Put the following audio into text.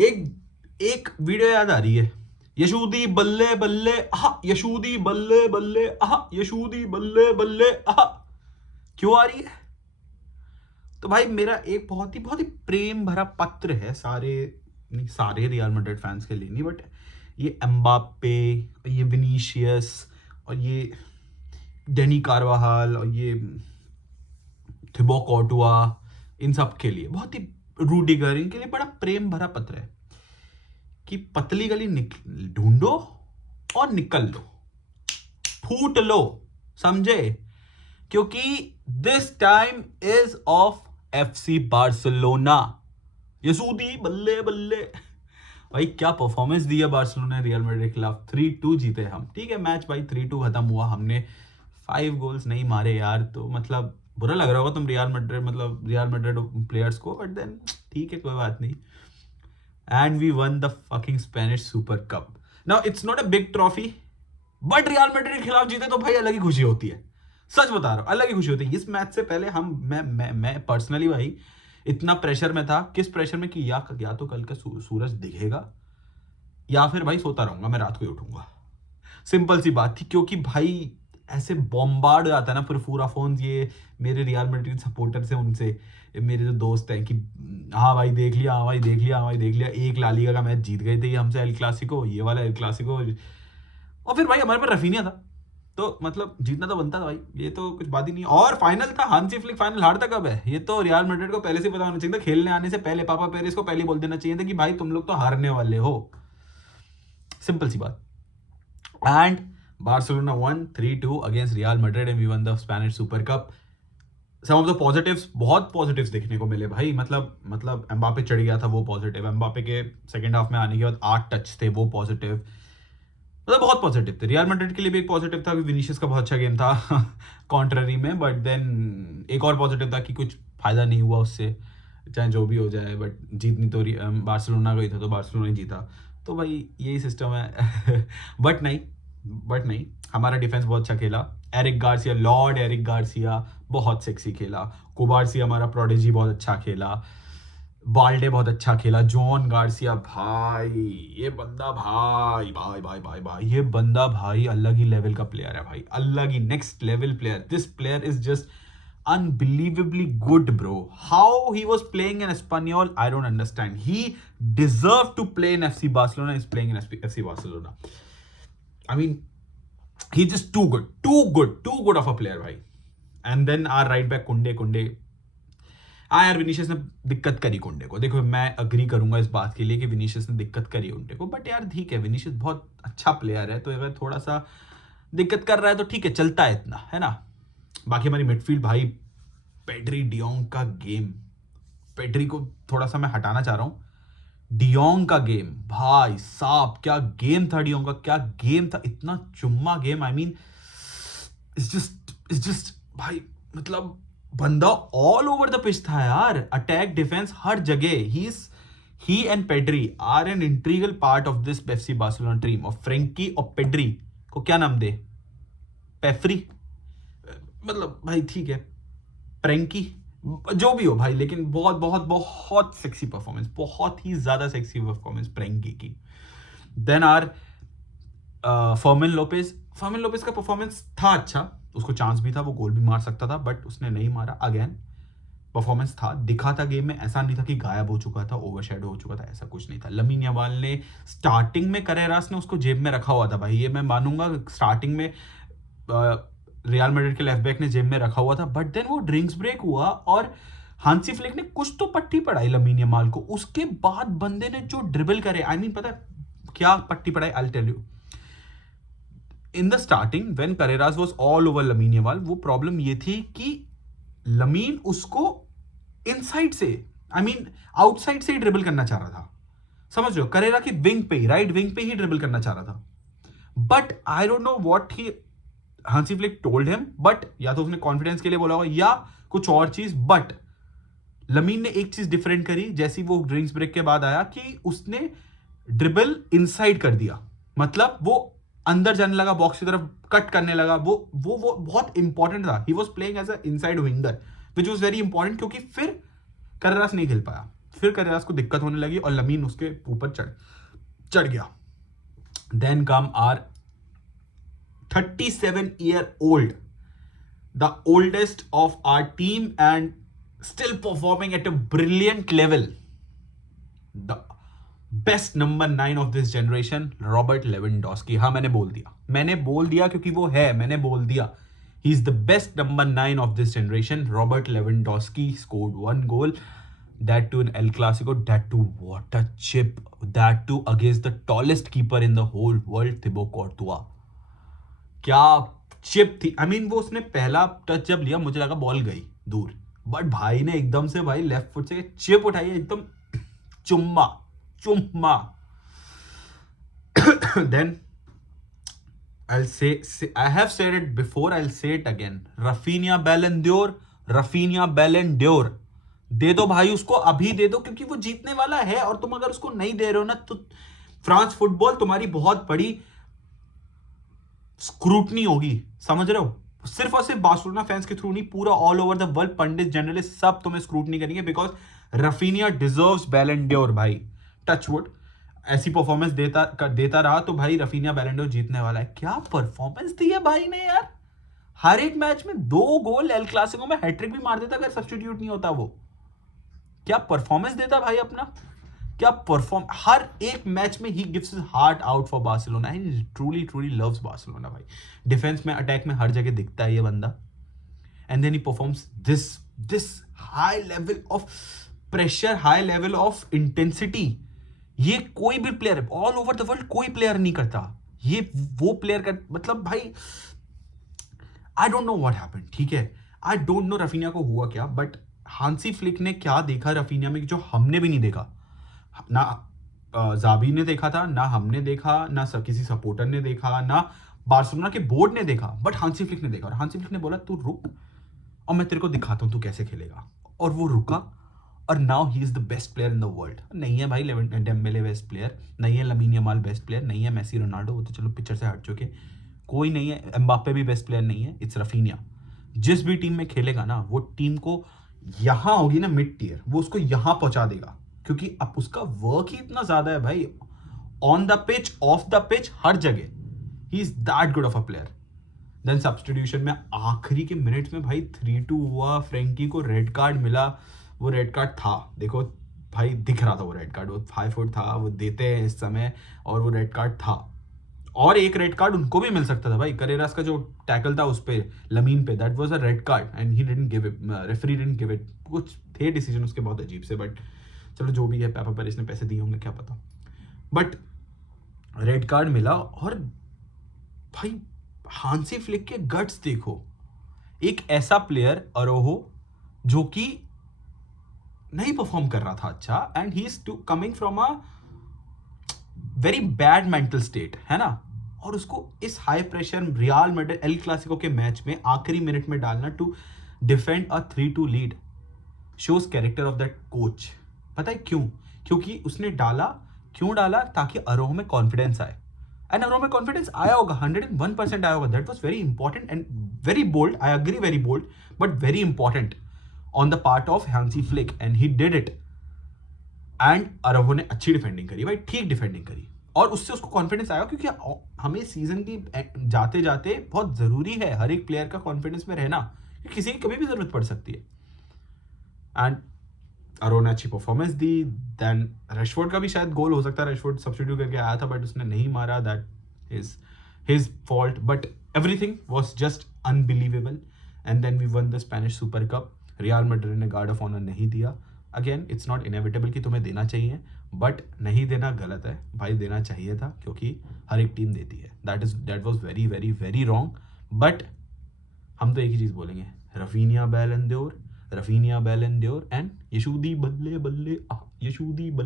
एक एक वीडियो याद आ रही है, यशूदी बल्ले बल्ले आहा, यशूदी बल्ले बल्ले आहा, यशूदी बल्ले बल्ले आहा। क्यों आ रही है? तो भाई मेरा एक बहुत ही प्रेम भरा पत्र है सारे, नहीं सारे रियल मैड्रिड फैंस के लिए नहीं, बट ये एम्बाप्पे, ये विनीशियस और ये डेनी कार्वाहाल और ये थिबो कॉर्टुआ, इन सब के लिए, बहुत ही रूडिगर, इनके लिए बड़ा प्रेम भरा पत्र है कि पतली गली ढूंढो और निकल लो, फूट लो, समझे? क्योंकि this time is of FC Barcelona. यसूदी बल्ले बल्ले। भाई क्या परफॉर्मेंस दी है बार्सिलोना ने रियल मैड्रिड के खिलाफ। 3-2 जीते हम, ठीक है मैच भाई 3-2 खत्म हुआ, हमने 5 गोल्स नहीं मारे यार, तो मतलब बुरा लग रहा होगा तुम रियल मैड्रिड प्लेयर्स को, बट देन ठीक है, कोई बात नहीं। And we won the fucking Spanish Super Cup. Now it's not a big trophy, but Real Madrid के खिलाफ जीते तो भाई अलग ही खुशी होती है, सच बता रहा हूं, अलग ही खुशी होती है। इस मैच से पहले मैं पर्सनली भाई इतना प्रेशर में था, किस प्रेशर में कि या तो कल का सूरज दिखेगा या फिर भाई सोता रहूंगा, मैं रात को ही उठूंगा। सिंपल सी बात थी, क्योंकि भाई ऐसे बॉम्बार्ड हो जाता है ना फिर पूरा फोन ये मेरे रियल मैड्रिड सपोर्टर से, उनसे, मेरे जो दोस्त हैं कि हाँ भाई देख लिया, हाँ भाई देख लिया, हाँ भाई देख लिया, एक ला लीगा का मैच जीत गए थे ये हमसे, एल क्लासिको, ये वाला एल क्लासिको। और फिर भाई हमारे पास रफीनिया था, तो मतलब जीतना तो बनता था भाई, ये तो कुछ बात ही नहीं। और फाइनल था, हांसी फ्लिक फाइनल हारता कब है? ये तो रियल मैड्रिड को पहले से पता होना चाहिए था, खेलने आने से पहले पापा पेरेस को पहले बोल देना चाहिए था कि भाई तुम लोग तो हारने वाले हो, सिंपल सी बात। And Barcelona won 3-2 against Real Madrid and we won the Spanish Super Cup. Some of the positives, बहुत पॉजिटिव्स देखने को मिले भाई, मतलब एम्बापे चढ़ गया था, वो पॉजिटिव। एम्बापे के सेकंड हाफ में आने के बाद 8 टच थे, वो पॉजिटिव, मतलब बहुत पॉजिटिव थे। रियल मैड्रिड के लिए भी एक पॉजिटिव था कि विनीशियस का बहुत अच्छा गेम था कॉन्ट्ररी में, बट देन एक और पॉजिटिव था कि कुछ फायदा नहीं हुआ उससे, चाहे जो भी हो जाए, बट जीतनी तो बार्सिलोना का ही था, तो बार्सिलोना ही जीता। तो भाई यही सिस्टम है बट नहीं, हमारा डिफेंस बहुत अच्छा खेला। Eric Garcia, lord Eric Garcia बहुत सेक्सी खेला। कुबार्सी हमारा प्रोडिजी बहुत अच्छा खेला। बाल्डे बहुत अच्छा खेला। जॉन गार्सिया भाई, ये बंदा भाई ये बंदा भाई अलग ही लेवल का प्लेयर है भाई, अलग ही next level player. This player is just unbelievably good, bro. How he was playing in Espanyol, I don't understand. He deserved to play in FC Barcelona. He's playing in FC Barcelona. I mean, he's just too good of a player, भाई. And then our right back कुंडे हाँ यार, Vinicius ने दिक्कत करी कुंडे को। देखो मैं अग्री करूंगा इस बात के लिए कि विनीशियस ने दिक्कत करी कुंडे को, बट यार ठीक है, विनीशियस बहुत अच्छा प्लेयर है, तो अगर थोड़ा सा दिक्कत कर रहा है तो ठीक है, चलता है इतना, है ना। बाकी हमारी मिडफील्ड भाई, पेड्री डियोंग का गेम, पेड्री को थोड़ा सा मैं हटाना चाह रहा हूं, डियोंग का गेम भाई साहब, क्या गेम था डियोंग का, क्या गेम था, इतना चुम्मा game. I mean it's just भाई, मतलब बंदा ऑल ओवर द पिच था यार, अटैक डिफेंस हर जगह। He and Pedri are an integral part of this FC Barcelona team. और फ्रेंकी और पेड्री को क्या नाम दे, पेफ्री, मतलब भाई ठीक है, प्रैंकी, जो भी हो भाई, लेकिन बहुत सेक्सी परफॉर्मेंस, बहुत ही ज्यादा सेक्सी परफॉर्मेंस प्रैंकी की। देन आर फर्मिन लोपेज का परफॉर्मेंस था अच्छा, उसको चांस भी था, वो गोल भी मार सकता था, बट उसने नहीं मारा। अगेन परफॉर्मेंस था, दिखा था गेम में, ऐसा नहीं था कि गायब हो चुका था, ओवरशैडो हो चुका था, ऐसा कुछ नहीं था। लमीन यमाल ने स्टार्टिंग में, करेरास ने उसको जेब में रखा हुआ था भाई, ये मैं मानूंगा, स्टार्टिंग में रियल मैड्रिड के लेफ्ट बैक ने जेब में रखा हुआ था, बट देन वो ड्रिंक्स ब्रेक हुआ और हांसी फ्लिक ने कुछ तो पट्टी पढ़ाई लमीन यमाल को, उसके बाद बंदे ने जो ड्रिबल करे, आई मीन पता है क्या पट्टी पढ़ाई, I will tell you. In the starting when Carreras was all over Lamine Yamal, वो प्रॉब्लम ये थी कि लमीन उसको इनसाइड से, आई मीन आउटसाइड से ही ड्रिबल करना चाह रहा था, समझ रहे हो, करेरा की विंग पे ही, राइट विंग पे ही ड्रिबल करना चाह रहा था, but I don't know what he Hansi Flick told him, but या तो उसने कॉन्फिडेंस के लिए बोला होगा या कुछ और चीज, बट लमीन ने एक चीज डिफरेंट करी, जैसी वो ड्रिंक्स ब्रेक के बाद आया कि उसने ड्रिबल इनसाइड कर दिया, मतलब वो अंदर जाने लगा, बॉक्स की तरफ कट करने लगा, वो बहुत इंपॉर्टेंट था। He was playing as a inside winger which was very important, क्योंकि फिर करेरास नहीं खेल पाया। फिर करेरास को दिक्कत होने लगी और लमीन उसके ऊपर चढ़ गया. Then come our 37-year-old, the oldest of our team and still performing at a brilliant level, the best number 9 of this generation, Robert Lewandowski. हाँ, मैंने बोल दिया क्योंकि वो है, मैंने बोल दिया. He is the best number 9 of this generation. Robert Lewandowski scored 1 goal. That too in El Clasico. That too, what a chip. That too against the tallest keeper in the whole world, Thibaut Courtois. क्या chip थी. I mean, वो उसने पहला touch जब लिया मुझे लगा ball गई दूर, बट भाई ने एकदम से भाई लेफ्ट फुट से चिप उठाई, एकदम चुम्मा. Then I'll say I have said it before, I'll say it again. Rafinha Ballon d'Or. दे दो भाई उसको, अभी दे दो, क्योंकि वो जीतने वाला है. और तुम अगर उसको नहीं दे रहे हो ना, तो फ्रांस फुटबॉल तुम्हारी बहुत बड़ी स्क्रूटनी होगी, समझ रहे हो. सिर्फ और सिर्फ बार्सिलोना फैंस के थ्रू नहीं, पूरा all over the world, Pandit journalist सब तुम्हें स्क्रूटनी करेंगे, बिकॉज रफीनिया डिजर्व्स बैलन डोर भाई. टचवुड ऐसी परफॉर्मेंस देता रहा तो भाई रफीनिया बैलन डोर जीतने वाला है. क्या परफॉर्मेंस दी है भाई ने यार. हर एक मैच में 2 गोल, एल क्लासिको में हैट्रिक भी मार देता अगर सब्स्टिट्यूट नहीं होता वो. क्या परफॉर्मेंस देता भाई अपना, क्या परफॉर्म. हर एक मैच में he gives his heart out for Barcelona. He truly loves Barcelona भाई. डिफेंस में, अटैक में, हर जगह दिखता है ये बंदा. And then he performs this high level of pressure, high level of intensity. ये कोई भी player all over the world कोई प्लेयर नहीं करता. ये वो प्लेयर का मतलब भाई, I don't know what happened. ठीक है, आई डोंट नो रफीनिया को हुआ क्या, बट हांसी फ्लिक ने क्या देखा रफीनिया में जो हमने भी नहीं देखा. ना जाबी ने देखा था, ना हमने देखा, ना किसी सपोर्टर ने देखा, ना बार्सिलोना के बोर्ड ने देखा, बट हांसी फ्लिक ने देखा. और हांसी फ्लिक ने बोला तू रुक और मैं तेरे को दिखाता हूं तू कैसे खेलेगा. और वो रुका, और now he is the best player in the world. नहीं है भाई डेम्बेले बेस्ट प्लेयर, नहीं है लमीन यमाल बेस्ट प्लेयर, नहीं है मेसी रोनाल्डो, वो तो चलो पिक्चर से हट चुके, कोई नहीं है. एम्बापे भी बेस्ट प्लेयर नहीं है. It's Raphinha. जिस भी टीम में खेलेगा ना, वो टीम को यहां होगी ना मिड टीयर, वो उसको यहां पहुंचा देगा, क्योंकि अब उसका वर्क ही इतना ज्यादा है भाई. On the pitch, off the pitch, हर जगह he is that good of a player. Then substitution में आखिरी के मिनट में भाई 3-2 हुआ, फ्रेंकी को रेड कार्ड मिला. वो रेड कार्ड था, देखो भाई दिख रहा था वो रेड कार्ड, वो 5 फुट था, वो देते हैं इस समय, और वो रेड कार्ड था. और एक रेड कार्ड उनको भी मिल सकता था भाई. करेरास का जो टैकल था उस पे, लमीन पे, that was a red card and he didn't give it, referee didn't give it. कुछ थे डिसीजन उसके बहुत अजीब से, बट चलो जो भी है, पेपर पेरिस ने पैसे दिए होंगे क्या पता, बट रेड कार्ड मिला. और भाई हांसी फ्लिक के गट्स देखो. एक ऐसा प्लेयर अरोहो जो कि नहीं परफॉर्म कर रहा था अच्छा, and he is coming from a very bad mental state, है ना. और उसको इस high pressure Real Madrid El Clasico के मैच में आखिरी मिनट में डालना to defend a 3-2 lead shows character of that coach. पता है क्यों? क्योंकि उसने क्यों डाला ताकि अरोह में कॉन्फिडेंस आए. एंड अरोह में कॉन्फिडेंस आया होगा, 101% आया होगा. That was very important and very bold. I agree, very bold but very important on the part of Hansi Flick, and he did it. And Araujo ने अच्छी डिफेंडिंग करी भाई, ठीक डिफेंडिंग करी, और उससे उसको कॉन्फिडेंस आया. क्योंकि हमें सीजन की जाते जाते बहुत जरूरी है हर एक प्लेयर का कॉन्फिडेंस में रहना, क्योंकि किसी की कभी भी जरूरत पड़ सकती है. एंड अरोह ने अच्छी परफॉर्मेंस दी. देन रैशफोर्ड का भी शायद गोल हो सकता है, रैशफोर्ड सब्स्टिट्यूट करके आया था बट उसने नहीं मारा. That is his fault, but everything was just unbelievable. And then we won the Spanish Super Cup. Real Madrid ने गार्ड ऑफ ऑनर नहीं दिया. अगेन इट्स नॉट इनएविटेबल कि तुम्हें देना चाहिए, बट नहीं देना गलत है भाई, देना चाहिए था, क्योंकि हर एक टीम देती है. That was very very very wrong. But हम तो एक ही चीज बोलेंगे, रफीनिया बैलन डोर एंड यशूदी बल्ले बल्ले, यशूदी